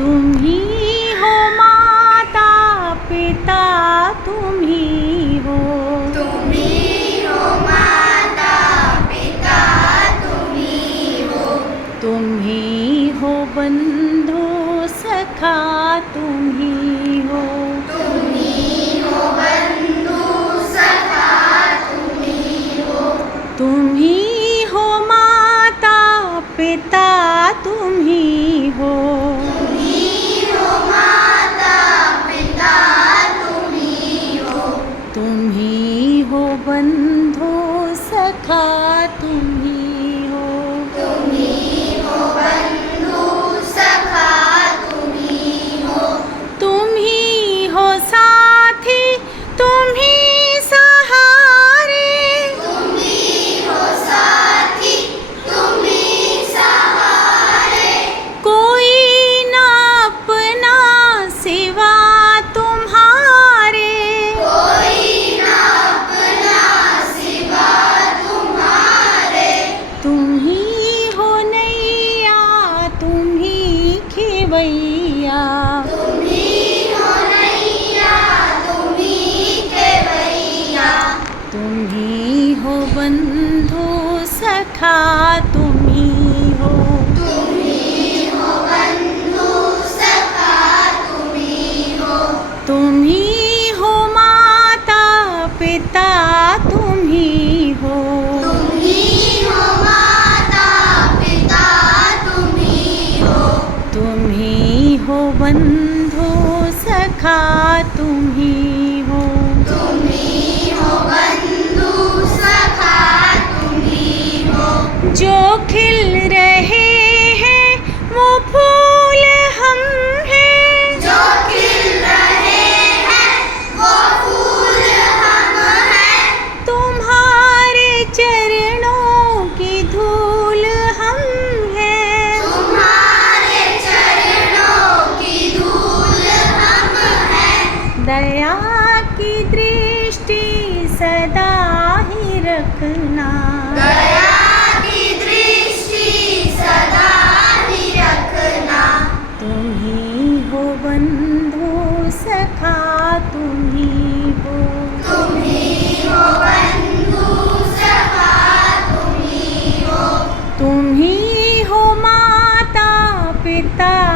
तुम ही हो माता पिता, तुम ही हो। तुम ही हो माता पिता, तुम ही हो। तुम ही हो बंधु सखा, तुम ही हो। तुम ही हो बंधु सखा, तुम ही हो। तुम ही हो माता पिता, तुम ही हो। तुम ही हो माता पिता, तुम ही हो। तुम ही हो बंधु सखा, तुम ही हो। तुम ही हो बंधु सखा, तुम ही हो। तुम ही हो साथी, तुम ही सहारे। तुम ही हो साथी, तुम ही सहारे। कोई ना अपना सिवा तुम्हारे। कोई ना अपना सिवा तुम्हारे। तुम ही हो नैया, तुम ही खेवैया। तुम ही हो नैया, तुम ही खेवैया। तुम ही हो बंधु सखा, तुम ही हो। तुम ही हो बंधु सखा, तुम ही हो। तुम ही हो माता पिता, तुम ही हो। तुम ही हो माता पिता, तुम ही हो। तुम ही हो बंधु सखा, तुम ही हो। तुम ही हो बंधु सखा, तुम ही हो। जो खिल रहे हैं वो फूल हम हैं। जो खिल रहे हैं वो फूल हम हैं। तुम्हारे चरणों की धूल हम हैं। तुम्हारे चरणों की धूल हम हैं। दया की दृष्टि सदा ही रखना। दया की दृष्टि सदा ही रखना। तुम ही हो बंधु सखा, तुम ही हो। तुम ही हो बंधु सखा, तुम ही हो। तुम ही हो माता पिता,